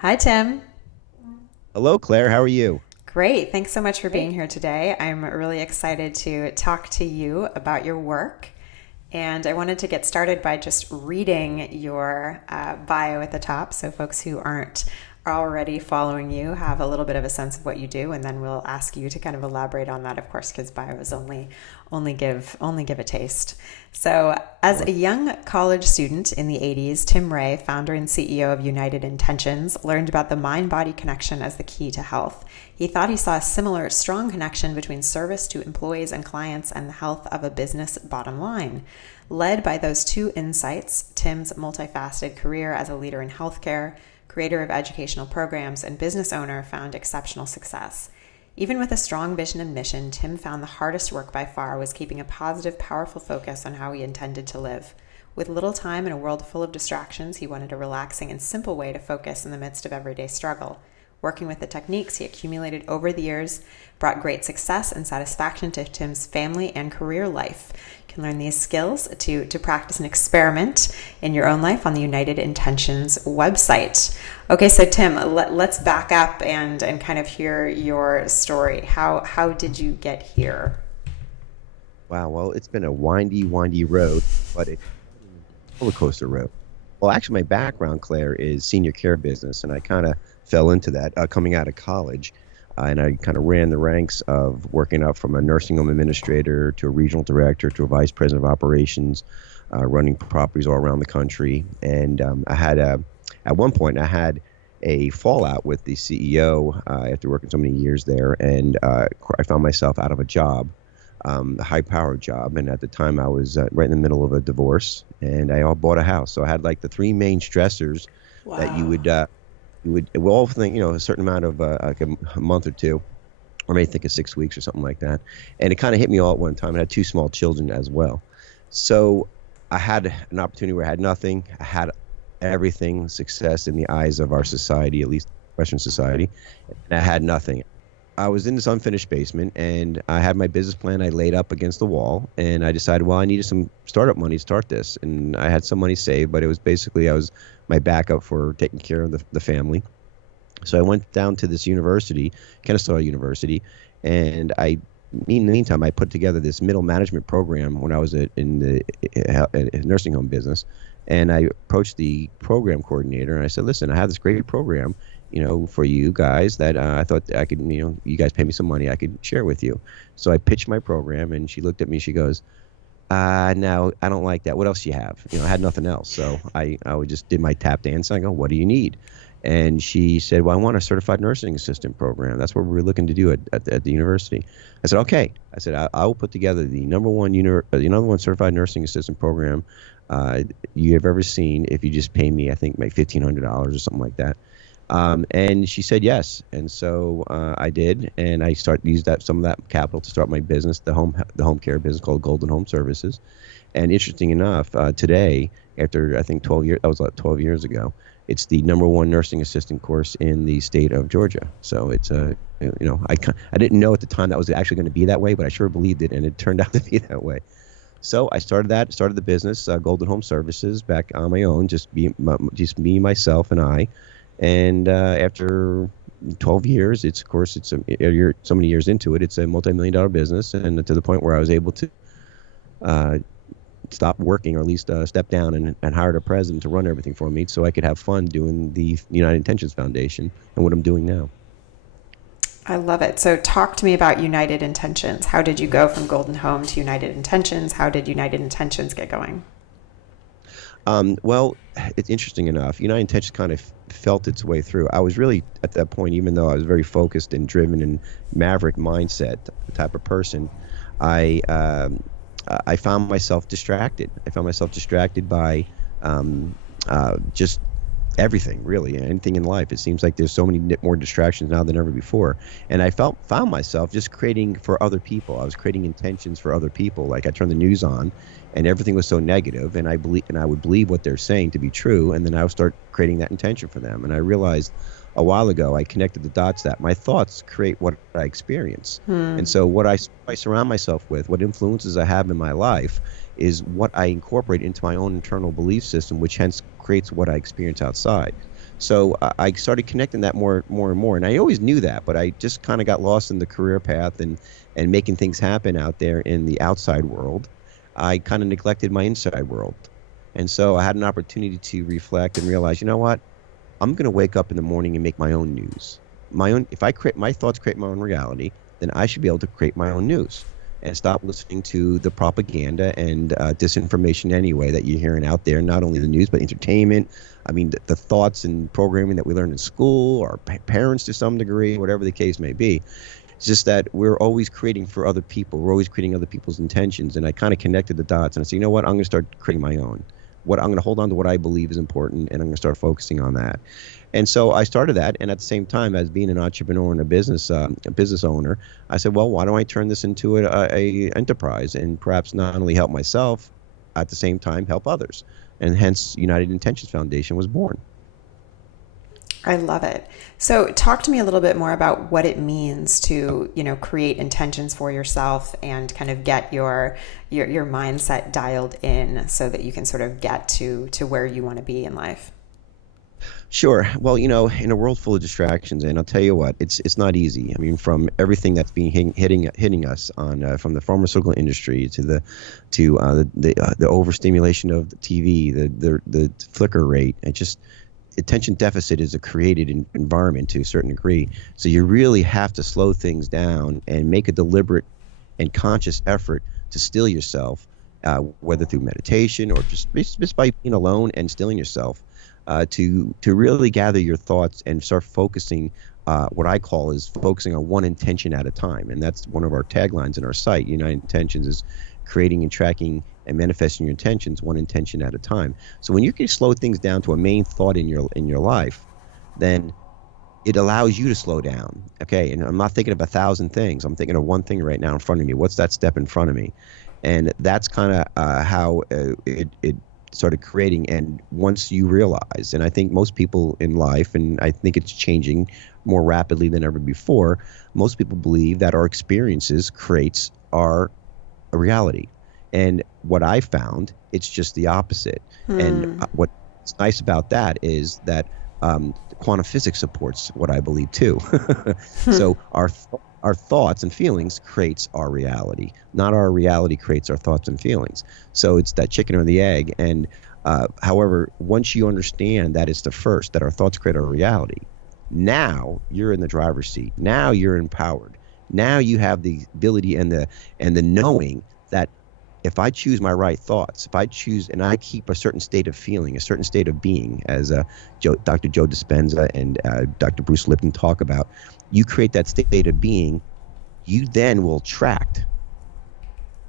Hi, Tim. Hello, Claire. How are you? Great. Thanks so much for being here today. I'm really excited to talk to you about your work. And I wanted to get started by just reading your bio at the top so folks who aren't already following you have a little bit of a sense of what you do, and then we'll ask you to kind of elaborate on that, of course, because bios only give a taste. So, as Sure. a young college student in the 80s, Tim Ray, founder and CEO of United Intentions, learned about the mind-body connection as the key to health. He thought he saw a similar strong connection between service to employees and clients and the health of a business bottom line. Led by those two insights, Tim's multifaceted career as a leader in healthcare, creator of educational programs, and business owner found exceptional success. Even with a strong vision and mission, Tim found the hardest work by far was keeping a positive, powerful focus on how he intended to live. With little time and a world full of distractions, he wanted a relaxing and simple way to focus in the midst of everyday struggle. Working with the techniques he accumulated over the years brought great success and satisfaction to Tim's family and career life. You can learn these skills to practice and experiment in your own life on the United Intentions website. Okay, so Tim, let's back up and kind of hear your story. How did you get here? Wow. Well, it's been a windy road, but it's a roller coaster road. Well, actually, my background, Claire, is senior care business, and I kind of fell into that coming out of college. And I kind of ran the ranks of working up from a nursing home administrator to a regional director to a vice president of operations, running properties all around the country. And at one point, I had a fallout with the CEO after working so many years there, and I found myself out of a job, a high-powered job. And at the time, I was right in the middle of a divorce, and I all bought a house. So I had like the three main stressors that you Wow. would we all think, a certain amount of like a month or two, or maybe think of 6 weeks or something like that. And it kind of hit me all at one time. I had two small children as well. So I had an opportunity where I had nothing. I had everything, success in the eyes of our society, at least Western society. And I had nothing. I was in this unfinished basement, and I had my business plan I laid up against the wall, and I decided, well, I needed some startup money to start this. And I had some money saved, but it was basically I was my backup for taking care of the family. So I went down to this university, Kennesaw University, and in the meantime, I put together this middle management program when I was in the nursing home business. And I approached the program coordinator and I said, listen, I have this great program, for you guys that I thought I could, you guys pay me some money, I could share with you. So I pitched my program, and she looked at me, she goes, no, I don't like that. What else do you have? I had nothing else. So I would just did my tap dance. I go, what do you need? And she said, well, I want a certified nursing assistant program. That's what we're looking to do at the university. I said, okay. I said, I will put together the number one certified nursing assistant program you have ever seen if you just pay me, I think, like $1,500 or something like that. And she said yes, and so I did, and I used some of that capital to start my business, the home care business called Golden Home Services. And interesting enough, today, after I think 12 years, that was like 12 years ago, it's the number one nursing assistant course in the state of Georgia. So it's I didn't know at the time that was actually going to be that way, but I sure believed it, and it turned out to be that way. So I started the business, Golden Home Services, back on my own, just me, myself, and I. And after 12 years, you're so many years into it, it's a multi-million-dollar business, and to the point where I was able to uh, stop working, or at least step down and hired a president to run everything for me, so I could have fun doing the United Intentions Foundation and what I'm doing now. I love it. So talk to me about United Intentions. How did you go from Golden Home to United Intentions? How did United Intentions get going? Well, it's interesting enough. United Intentions kind of felt its way through. I was really at that point, even though I was very focused and driven and maverick mindset type of person, I I found myself distracted. I found myself distracted by just everything, really, anything in life. It seems like there's so many more distractions now than ever before, and I found myself just creating for other people. I was creating intentions for other people. Like I turned the news on, and everything was so negative, and I would believe what they're saying to be true, and then I would start creating that intention for them. And I realized a while ago, I connected the dots that my thoughts create what I experience. And so I surround myself with, what influences I have in my life, is what I incorporate into my own internal belief system, which hence creates what I experience outside. So I started connecting that more and more. And I always knew that, but I just kind of got lost in the career path and making things happen out there in the outside world. I kind of neglected my inside world. And so I had an opportunity to reflect and realize, you know what? I'm going to wake up in the morning and make my own news. If I create my thoughts, create my own reality, then I should be able to create my own news and stop listening to the propaganda and disinformation anyway that you're hearing out there, not only the news, but entertainment. I mean, the thoughts and programming that we learn in school, our parents to some degree, whatever the case may be. It's just that we're always creating for other people. We're always creating other people's intentions. And I kind of connected the dots and I said, you know what, I'm going to start creating my own. I'm going to hold on to what I believe is important, and I'm going to start focusing on that. And so I started that, and at the same time, as being an entrepreneur and a business owner, I said, well, why don't I turn this into a enterprise and perhaps not only help myself, at the same time help others, and hence United Intentions Foundation was born. I love it. So talk to me a little bit more about what it means to, create intentions for yourself and kind of get your mindset dialed in so that you can sort of get to where you want to be in life. Sure. Well, in a world full of distractions, and I'll tell you what, it's not easy. I mean, from everything that's being hitting us on from the pharmaceutical industry to the overstimulation of the TV, the flicker rate, and just attention deficit is a created environment to a certain degree. So you really have to slow things down and make a deliberate and conscious effort to still yourself, whether through meditation or just by being alone and stilling yourself, to really gather your thoughts and start focusing. What I call is focusing on one intention at a time. And that's one of our taglines in our site. United Intentions is creating and tracking and manifesting your intentions one intention at a time. So when you can slow things down to a main thought in your life, then it allows you to slow down. Okay, and I'm not thinking of 1,000 things. I'm thinking of one thing right now in front of me. What's that step in front of me? And that's kind of how it started creating. And once you realize, and I think most people in life, and I think it's changing more rapidly than ever before, most people believe that our experiences creates our reality. And what I found, it's just the opposite. And what's nice about that is that quantum physics supports what I believe too. So our thoughts and feelings creates our reality, not our reality creates our thoughts and feelings. So it's that chicken or the egg. And however, once you understand that it's the first, that our thoughts create our reality, now you're in the driver's seat. Now you're empowered. Now you have the ability and the knowing that if I choose my right thoughts, if I choose and I keep a certain state of feeling, a certain state of being, as Dr. Joe Dispenza and Dr. Bruce Lipton talk about, you create that state of being, you then will attract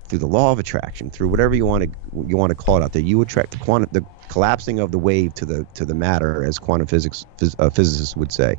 through the law of attraction, through whatever you want to call it out there. You attract the collapsing of the wave to the matter, as quantum physicists would say.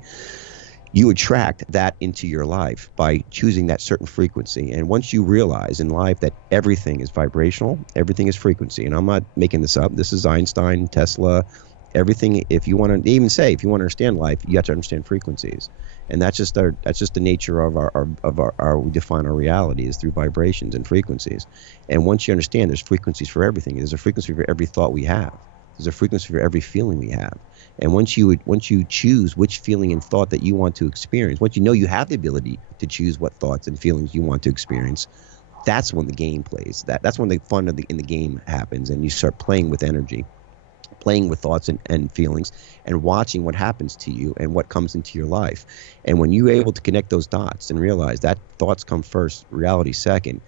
You attract that into your life by choosing that certain frequency. And once you realize in life that everything is vibrational, everything is frequency, and I'm not making this up. This is Einstein, Tesla, everything. If you want to understand life, you have to understand frequencies. And that's just the nature of our we define our reality is through vibrations and frequencies. And once you understand there's frequencies for everything, there's a frequency for every thought we have. There's a frequency for every feeling we have. And once you choose which feeling and thought that you want to experience, once you know you have the ability to choose what thoughts and feelings you want to experience, that's when the game plays. That's when the fun in the game happens, and you start playing with energy, playing with thoughts and feelings, and watching what happens to you and what comes into your life. And when you're able to connect those dots and realize that thoughts come first, reality second,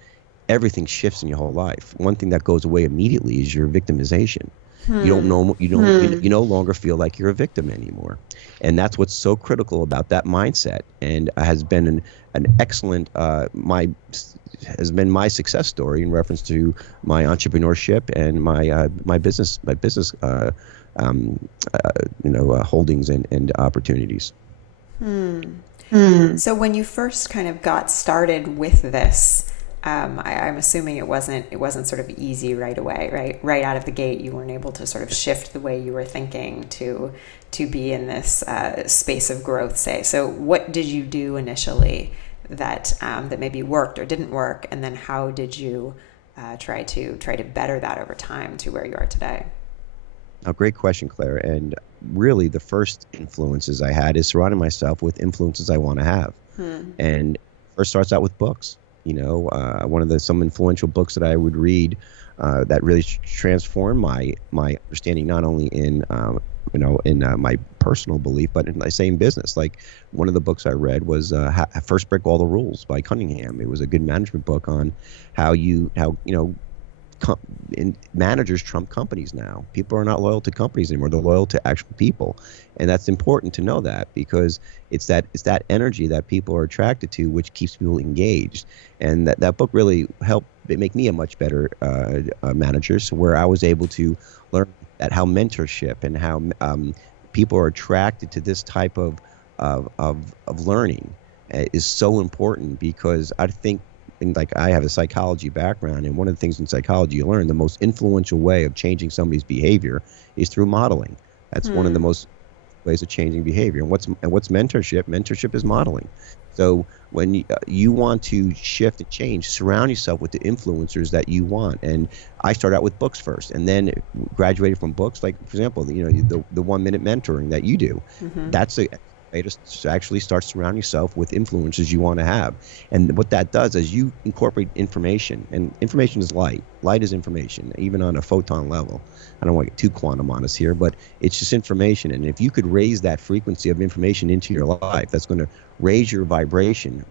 everything shifts in your whole life. One thing that goes away immediately is your victimization. You no longer feel like you're a victim anymore. And that's what's so critical about that mindset, and has been an excellent has been my success story in reference to my entrepreneurship and my business holdings and opportunities. So when you first kind of got started with this, I'm assuming it wasn't sort of easy right away, right? Right out of the gate, you weren't able to sort of shift the way you were thinking to be in this space of growth, say. So what did you do initially that maybe worked or didn't work, and then how did you try to better that over time to where you are today? Oh, great question, Claire. And really, the first influences I had is surrounding myself with influences I want to have. And first starts out with books. One of the some influential books that I would read that really transformed my understanding, not only in my personal belief, but in, I say, in business. Like, one of the books I read was First Break All the Rules by Cunningham. It was a good management book on how managers trump companies now. People are not loyal to companies anymore. They're loyal to actual people. And that's important to know, that because it's that energy that people are attracted to, which keeps people engaged. And that book really helped make me a much better manager, so where I was able to learn that how mentorship and how people are attracted to this type of learning is so important. Because I think, and like, I have a psychology background, and one of the things in psychology you learn, the most influential way of changing somebody's behavior is through modeling. That's one of the most ways of changing behavior. And what's mentorship? Mentorship is modeling. So when you want to shift and change, surround yourself with the influencers that you want. And I started out with books first, and then graduated from books. Like, for example, the 1 minute mentoring that you do. That's a way to actually start surrounding yourself with influencers you want to have. And what that does is you incorporate information, and information is light. Light is information, even on a photon level. I don't want to get too quantum on us here, but it's just information. And if you could raise that frequency of information into your life, that's going to raise your vibration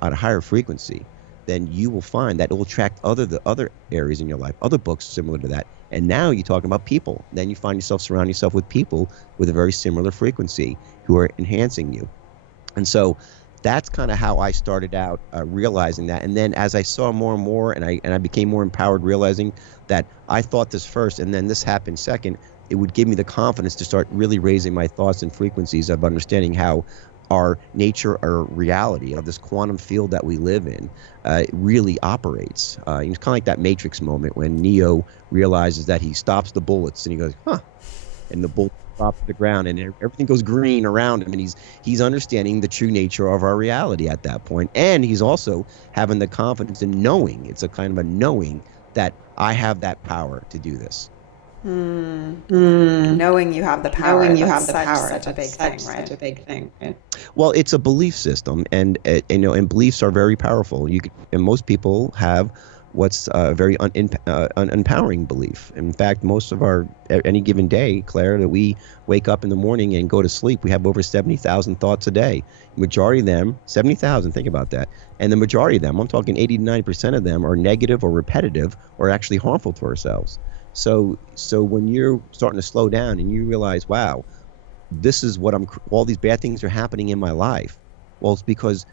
at a higher frequency, then you will find that it will attract the other areas in your life, other books similar to that. And now you're talking about people. Then you find yourself surrounding yourself with people with a very similar frequency who are enhancing you. And so that's kind of how I started out realizing that. And then as I saw more and more, and I became more empowered, realizing that I thought this first and then this happened second, it would give me the confidence to start really raising my thoughts and frequencies of understanding how our nature, our reality of this quantum field that we live in really operates. It's kind of like that Matrix moment when Neo realizes that he stops the bullets and he goes, huh, and the bullet drops to the ground and everything goes green around him, and he's understanding the true nature of our reality at that point. And he's also having the confidence in knowing, it's a kind of a knowing that I have that power to do this. Knowing you have the power. Knowing you have the power. Such a big thing, right? Such a big thing, right? Well, it's a belief system, and beliefs are very powerful. And most people have what's a very unempowering belief. In fact, most of any given day, Claire, that we wake up in the morning and go to sleep, we have over 70,000 thoughts a day. Majority of them, 70,000, think about that. And the majority of them, I'm talking 80 to 90% of them, are negative or repetitive or actually harmful to ourselves. So when you're starting to slow down and you realize, wow, this is what all these bad things are happening in my life. Well, it's because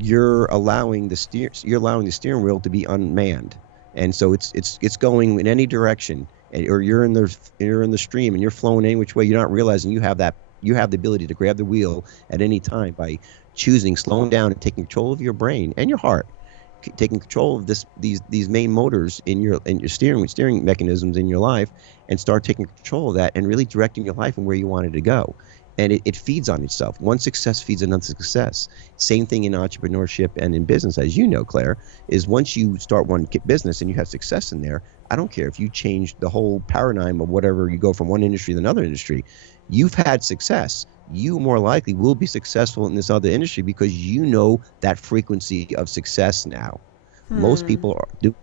you're allowing the steering wheel to be unmanned, and so it's going in any direction, or you're in the stream and you're flowing any which way. You're not realizing you have the ability to grab the wheel at any time by slowing down and taking control of your brain and your heart, taking control of these main motors in your steering mechanisms in your life, and start taking control of that and really directing your life and where you want it to go. And it feeds on itself. One success feeds another success. Same thing in entrepreneurship and in business, as you know, Claire, is once you start one business and you have success in there, I don't care if you change the whole paradigm of whatever, you go from one industry to another industry, you've had success. You more likely will be successful in this other industry because you know that frequency of success now. Most people do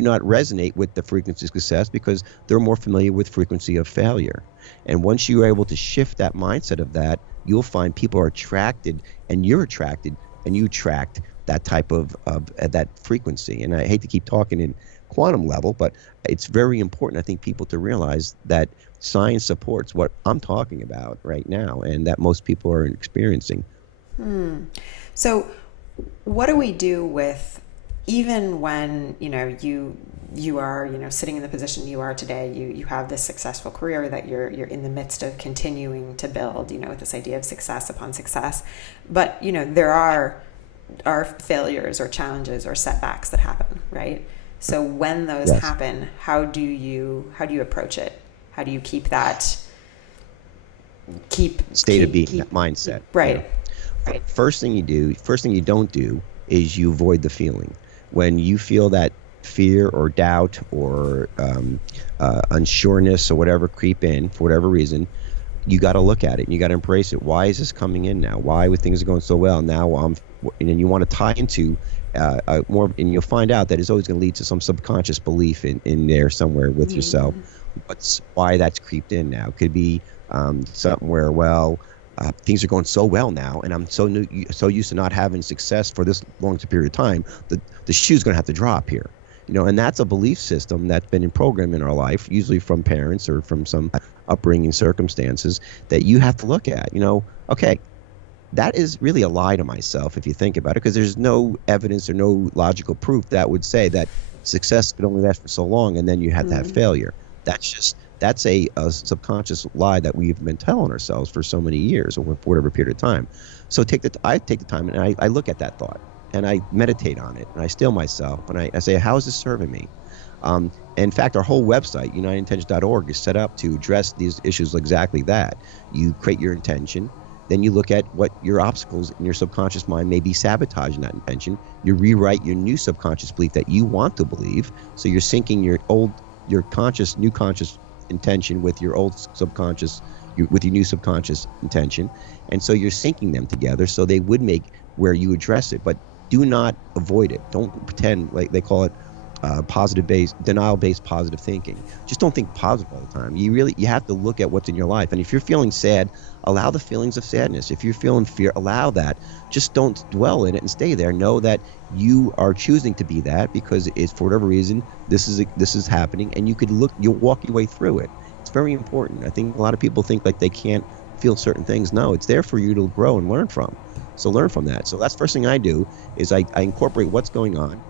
not resonate with the frequency of success because they're more familiar with frequency of failure. And once you're able to shift that mindset of that, you'll find people are attracted, and you're attracted, and you attract that type of that frequency. And I hate to keep talking in quantum level, but it's very important, I think, people to realize that science supports what I'm talking about right now, and that most people are experiencing. So what do we do with, even when you are sitting in the position you are today, you have this successful career that you're in the midst of continuing to build, with this idea of success upon success, but there are failures or challenges or setbacks that happen, right? So when those happen, how do you approach it? How do you keep that state of being, that mindset? Right. Right. First thing you don't do is you avoid the feeling. When you feel that fear or doubt or unsureness or whatever creep in for whatever reason, you got to look at it and you got to embrace it. Why is this coming in now? Why would things are going so well now? And then you want to tie into more, and you'll find out that it's always going to lead to some subconscious belief in there somewhere with yourself. Why that's creeped in now? Could be something where, well, things are going so well now, and I'm so used to not having success for this long period of time. The shoe's going to have to drop here. And that's a belief system that's been programmed in our life, usually from parents or from some upbringing circumstances that you have to look at. Okay, that is really a lie to myself if you think about it, because there's no evidence or no logical proof that would say that success could only last for so long and then you have to have failure. That's a subconscious lie that we've been telling ourselves for so many years or for whatever period of time. So I take the time and I look at that thought and I meditate on it and I still myself and I say, how is this serving me? In fact, our whole website, unitedintentions.org, is set up to address these issues exactly that. You create your intention, then you look at what your obstacles in your subconscious mind may be sabotaging that intention. You rewrite your new subconscious belief that you want to believe. So you're syncing your conscious, new conscious intention with your old subconscious, with your new subconscious intention. And so you're syncing them together so they would make where you address it. But do not avoid it. Don't pretend, like they call it denial-based positive thinking. Just don't think positive all the time. You have to look at what's in your life. And if you're feeling sad, allow the feelings of sadness. If you're feeling fear, allow that. Just don't dwell in it and stay there. Know that you are choosing to be that because it's, for whatever reason, this is happening, and you'll walk your way through it. It's very important. I think a lot of people think like they can't feel certain things. No, it's there for you to grow and learn from. So learn from that. So that's the first thing I do is I incorporate what's going on.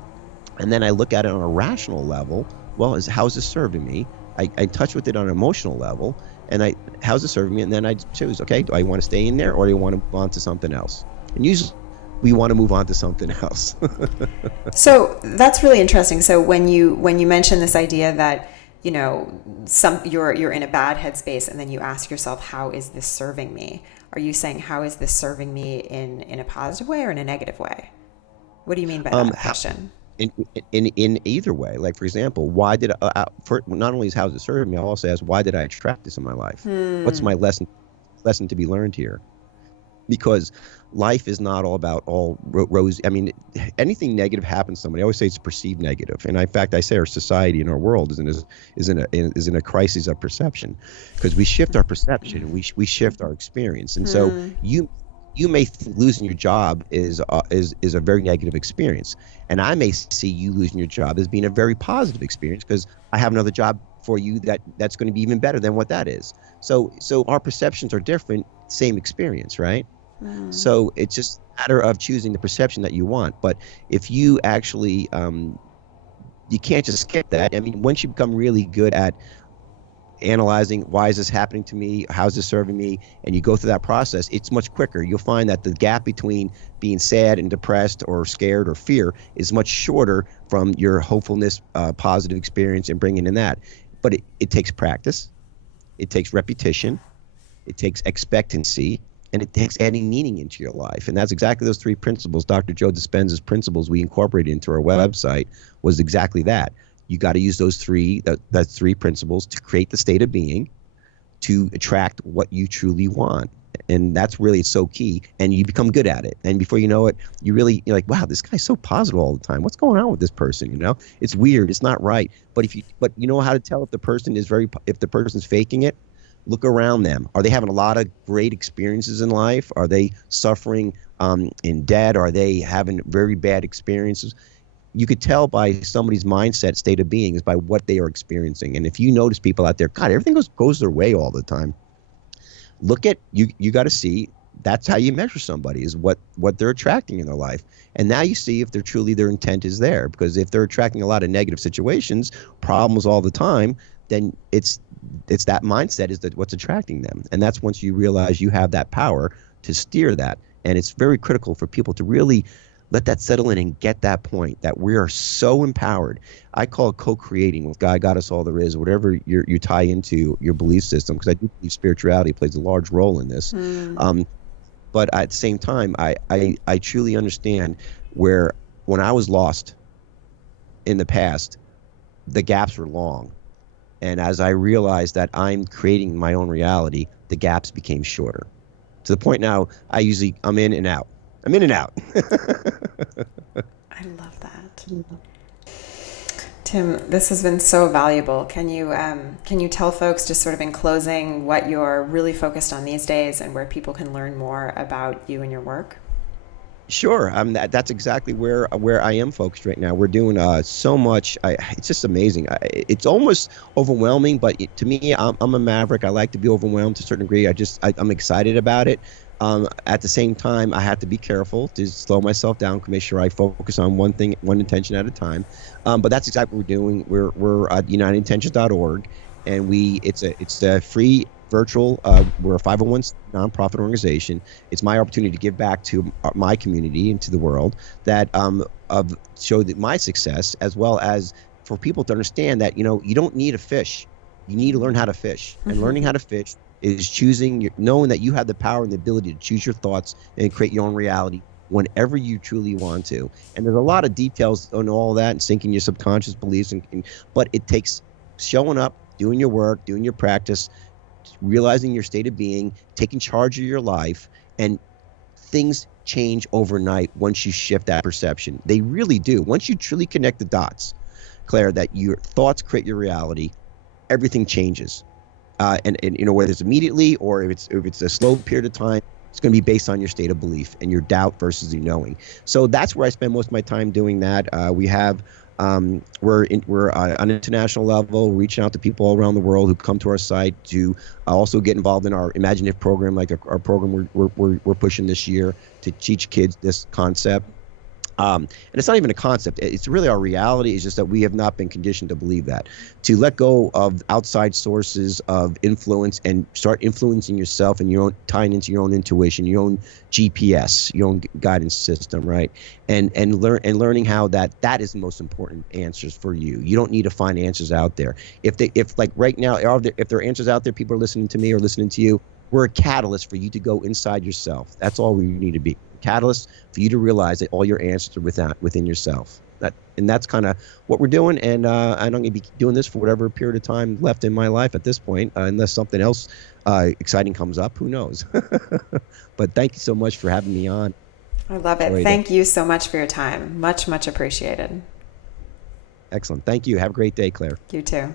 And then I look at it on a rational level. Well, how's this serving me? I touch with it on an emotional level, and how's it serving me? And then I choose, okay, do I want to stay in there or do I want to move on to something else? And usually we want to move on to something else. So that's really interesting. So when you mention this idea that you're in a bad headspace, and then you ask yourself, how is this serving me? Are you saying, how is this serving me in a positive way or in a negative way? What do you mean by that question? In either way. Like, for example, why did not only is how's it serving me, I'll also ask, why did I attract this in my life? What's my lesson to be learned here? Because life is not all about all rose. I mean, anything negative happens to somebody. I always say it's perceived negative. And in fact, I say our society and our world is in a crisis of perception, because we shift our perception and we shift our experience. And so you may think losing your job is a very negative experience, and I may see you losing your job as being a very positive experience because I have another job for you that's going to be even better than what that is. So our perceptions are different, same experience, right? So it's just a matter of choosing the perception that you want. But if you actually you can't just skip that. I mean, once you become really good at analyzing, why is this happening to me, how's this serving me, and you go through that process, it's much quicker. You'll find that the gap between being sad and depressed or scared or fear is much shorter from your hopefulness, positive experience, and bringing in that. But it takes practice, it takes repetition, it takes expectancy, and it takes adding meaning into your life. And that's exactly those three principles. Dr. Joe Dispenza's principles we incorporated into our website was exactly that. You got to use those three principles to create the state of being, to attract what you truly want. And that's really so key. And you become good at it. And before you know it, you're like, wow, this guy's so positive all the time. What's going on with this person? It's weird. It's not right. But you know how to tell if the person if the person's faking it? Look around them. Are they having a lot of great experiences in life? Are they suffering in debt? Are they having very bad experiences? You could tell by somebody's mindset, state of being, is by what they are experiencing. And if you notice people out there, God, everything goes their way all the time. Look at you got to see, that's how you measure somebody, is what they're attracting in their life. And now you see if their intent is there. Because if they're attracting a lot of negative situations, problems all the time, then it's that mindset is what's attracting them. And that's once you realize you have that power to steer that. And it's very critical for people to really let that settle in and get that point that we are so empowered. I call it co-creating with God, Goddess, all there is, whatever you tie into your belief system, because I do believe spirituality plays a large role in this. But at the same time, I truly understand where when I was lost in the past, the gaps were long. And as I realized that I'm creating my own reality, the gaps became shorter. To the point now, I'm in and out. I'm in and out. I love that. Tim, this has been so valuable. Can you tell folks, just sort of in closing, what you're really focused on these days and where people can learn more about you and your work? Sure. That's exactly where I am focused right now. We're doing so much. It's just amazing. It's almost overwhelming, but to me, I'm a maverick. I like to be overwhelmed to a certain degree. I'm excited about it. At the same time, I have to be careful to slow myself down, to make sure I focus on one thing, one intention at a time. But that's exactly what we're doing. We're at unitedintentions.org, and it's a free virtual. We're a 501 nonprofit organization. It's my opportunity to give back to my community and to the world, that of show that my success, as well as for people to understand that you don't need a fish, you need to learn how to fish. And learning how to fish is knowing that you have the power and the ability to choose your thoughts and create your own reality whenever you truly want to. And there's a lot of details on all that and syncing your subconscious beliefs, but it takes showing up, doing your work, doing your practice, realizing your state of being, taking charge of your life, and things change overnight once you shift that perception. They really do. Once you truly connect the dots, Claire, that your thoughts create your reality, everything changes. And whether it's immediately or if it's a slow period of time, it's going to be based on your state of belief and your doubt versus your knowing. So that's where I spend most of my time doing that. We're on an international level, reaching out to people all around the world who come to our site to also get involved in our Imaginative program, like our program we're pushing this year to teach kids this concept. And it's not even a concept. It's really our reality. It's just that we have not been conditioned to believe that. To let go of outside sources of influence and start influencing yourself and tying into your own intuition, your own GPS, your own guidance system, right? And learning how that is the most important answers for you. You don't need to find answers out there. If like right now, if there are answers out there, people are listening to me or listening to you, we're a catalyst for you to go inside yourself. That's all we need to be. Catalyst for you to realize that all your answers are within yourself. That's kind of what we're doing, and I'm going to be doing this for whatever period of time left in my life at this point, unless something else exciting comes up. Who knows? But thank you so much for having me on. I love it. Thank you so much for your time. Much, much appreciated. Excellent. Thank you. Have a great day, Claire. You too.